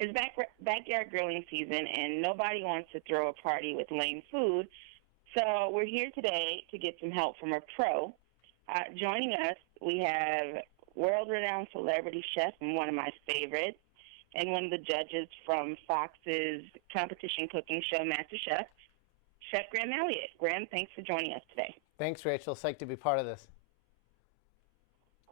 It's backyard grilling season, and nobody wants to throw a party with lame food. So we're here today to get some help from a pro. Joining us, we have world-renowned celebrity chef and one of my favorites, and one of the judges from Fox's competition cooking show, MasterChef, Chef Graham Elliot. Graham, thanks for joining us today. Thanks, Rachel. Psyched to be part of this.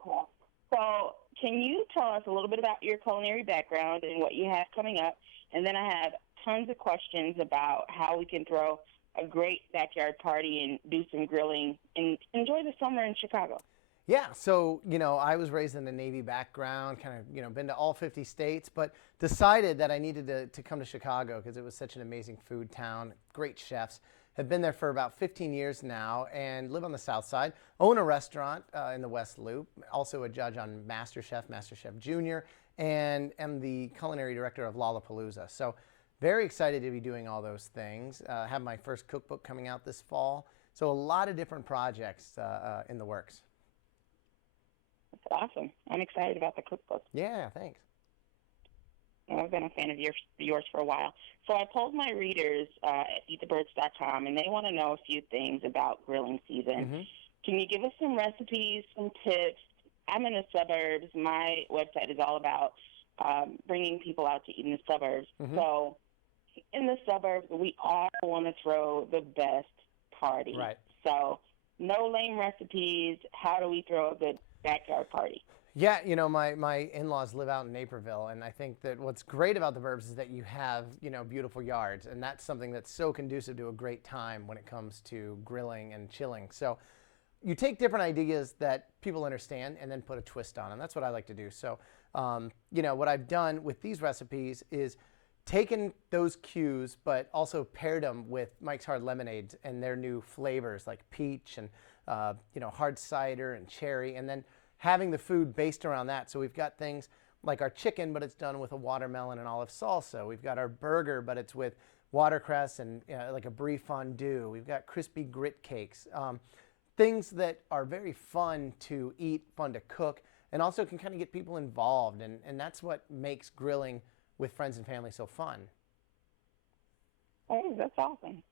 Cool. So can you tell us a little bit about your culinary background and what you have coming up? And then I have tons of questions about how we can throw a great backyard party and do some grilling and enjoy the summer in Chicago. Yeah, so, I was raised in a Navy background, kind of, been to all 50 states, but decided that I needed to come to Chicago because it was such an amazing food town, great chefs. Have been there for about 15 years now and live on the south side. Own a restaurant in the West Loop, also a judge on MasterChef, MasterChef Junior, and am the culinary director of Lollapalooza. So very excited to be doing all those things. Have my first cookbook coming out this fall. So a lot of different projects in the works. That's awesome. I'm excited about the cookbook. Yeah, thanks. I've been a fan of yours for a while. So I polled my readers at eatthebirds.com, and they want to know a few things about grilling season. Mm-hmm. Can you give us some recipes, some tips? I'm in the suburbs. My website is all about bringing people out to eat in the suburbs. Mm-hmm. So in the suburbs, we all want to throw the best party. Right. So no lame recipes. How do we throw a good backyard party? Yeah, my in-laws live out in Naperville, and I think that what's great about the burbs is that you have, beautiful yards, and that's something that's so conducive to a great time when it comes to grilling and chilling. So you take different ideas that people understand and then put a twist on them. That's what I like to do. So, what I've done with these recipes is taken those cues, but also paired them with Mike's Hard Lemonades and their new flavors like peach and, hard cider and cherry, and then having the food based around that. So we've got things like our chicken, but it's done with a watermelon and olive salsa. We've got our burger, but it's with watercress and like a brie fondue. We've got crispy grit cakes. Things that are very fun to eat, fun to cook, and also can kind of get people involved. And that's what makes grilling with friends and family so fun. Oh, that's awesome.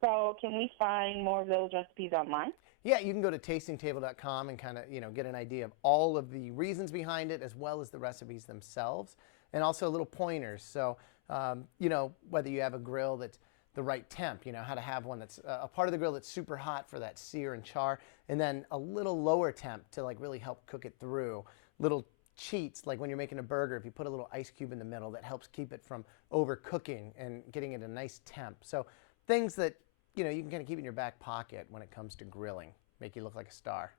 So can we find more of those recipes online? Yeah, you can go to tastingtable.com and kind of, get an idea of all of the reasons behind it as well as the recipes themselves and also little pointers. So, whether you have a grill that's the right temp, how to have one that's a part of the grill that's super hot for that sear and char, and then a little lower temp to like really help cook it through. Little cheats, like when you're making a burger, if you put a little ice cube in the middle, that helps keep it from overcooking and getting it a nice temp. So things that, you can kind of keep in your back pocket when it comes to grilling, make you look like a star.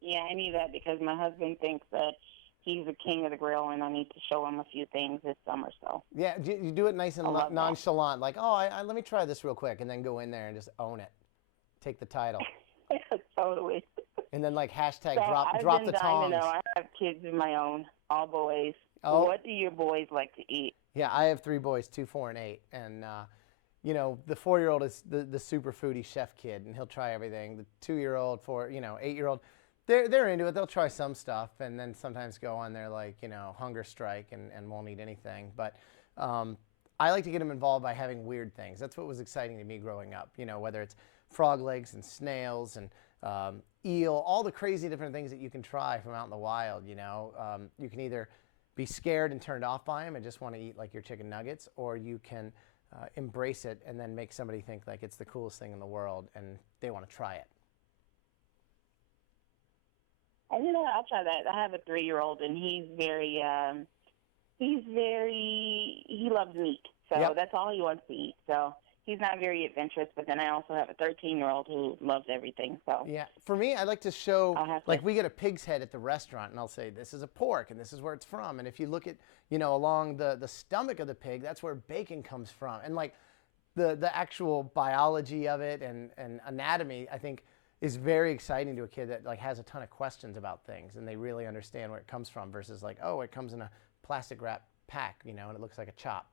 Yeah, I need that because my husband thinks that he's the king of the grill, and I need to show him a few things this summer. So yeah, you do it nice and nonchalant, like, let me try this real quick, and then go in there and just own it, take the title. Totally. And then like hashtag so drop the tongs. I have kids of my own, all boys. Oh. What do your boys like to eat? Yeah, I have 3 boys, 2, 4, and 8, and the 4-year-old is the super foodie chef kid, and he'll try everything. The 2-year-old, 8-year-old, they're into it. They'll try some stuff, and then sometimes go on their hunger strike and won't eat anything. But I like to get them involved by having weird things. That's what was exciting to me growing up. Whether it's frog legs and snails and eel, all the crazy different things that you can try from out in the wild. You can either be scared and turned off by them and just want to eat like your chicken nuggets, or you can embrace it and then make somebody think like it's the coolest thing in the world and they want to try it. And I'll try that. I have a 3-year-old, and he loves meat. So Yep. That's all he wants to eat. So he's not very adventurous, but then I also have a 13-year-old who loves everything. So yeah, for me, I like to show, like we get a pig's head at the restaurant, and I'll say, this is a pork, and this is where it's from. And if you look at, along the stomach of the pig, that's where bacon comes from. And like the actual biology of it and anatomy, I think, is very exciting to a kid that like has a ton of questions about things, and they really understand where it comes from versus like, oh, it comes in a plastic wrap pack, and it looks like a chop.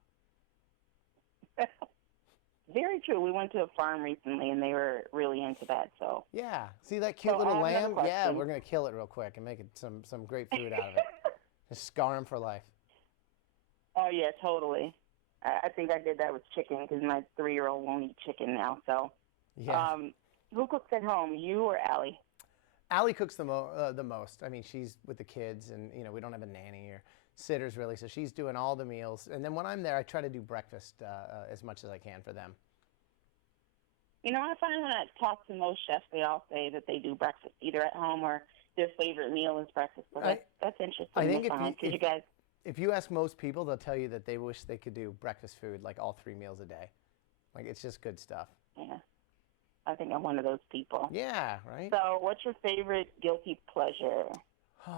Very true. We went to a farm recently, and they were really into that. So yeah, see that cute little lamb? Yeah, we're gonna kill it real quick and make it some great food out of it. Just scar him for life. Oh yeah, totally. I think I did that with chicken because my 3-year-old won't eat chicken now. So, Yeah. who cooks at home, you or Allie? Allie cooks the most. I mean, she's with the kids, and we don't have a nanny or sitters really, so she's doing all the meals. And then when I'm there, I try to do breakfast as much as I can for them. I find when I talk to most chefs, they all say that they do breakfast either at home or their favorite meal is breakfast. So that's interesting I think to find because you guys. if you ask most people, they'll tell you that they wish they could do breakfast food like all 3 meals a day. Like it's just good stuff. Yeah, I think I'm one of those people. Yeah, right. So, what's your favorite guilty pleasure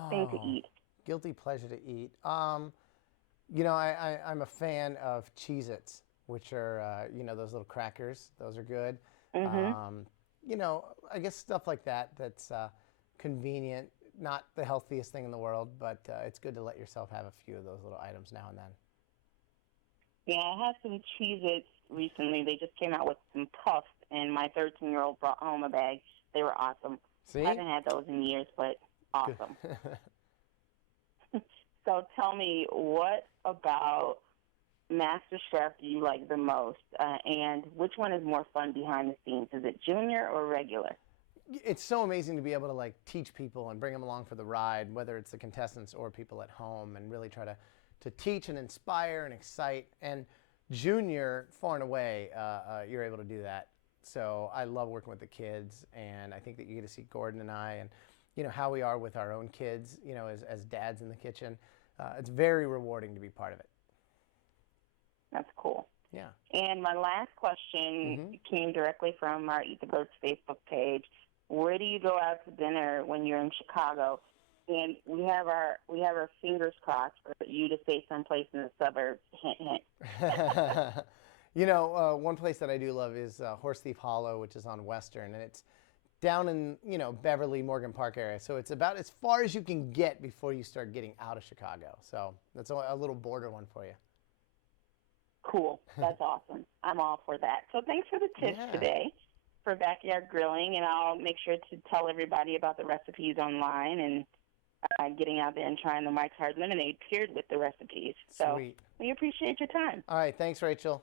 thing to eat? Guilty pleasure to eat. I'm a fan of Cheez-Its, which are, those little crackers. Those are good. Mm-hmm. I guess stuff like that that's convenient, not the healthiest thing in the world, but it's good to let yourself have a few of those little items now and then. Yeah, I had some Cheez-Its recently. They just came out with some puffs, and my 13-year-old brought home a bag. They were awesome. See? I haven't had those in years, but awesome. So tell me, what about MasterChef do you like the most, and which one is more fun behind the scenes? Is it junior or regular? It's so amazing to be able to teach people and bring them along for the ride, whether it's the contestants or people at home, and really try to teach and inspire and excite. And junior, far and away, you're able to do that. So I love working with the kids, and I think that you get to see Gordon and I, and how we are with our own kids, as dads in the kitchen. It's very rewarding to be part of it. That's cool. Yeah. And my last question came directly from our Eat the Birds Facebook page. Where do you go out to dinner when you're in Chicago? And we have our fingers crossed for you to say someplace in the suburbs. Hint, hint. One place that I do love is Horse Thief Hollow, which is on Western, and it's down in Beverly, Morgan Park area. So it's about as far as you can get before you start getting out of Chicago. So that's a little border one for you. Cool. That's awesome. I'm all for that. So thanks for the tips today for backyard grilling, and I'll make sure to tell everybody about the recipes online and getting out there and trying the Mike's Hard Lemonade paired with the recipes. So Sweet. we appreciate your time. All right. Thanks, Rachel.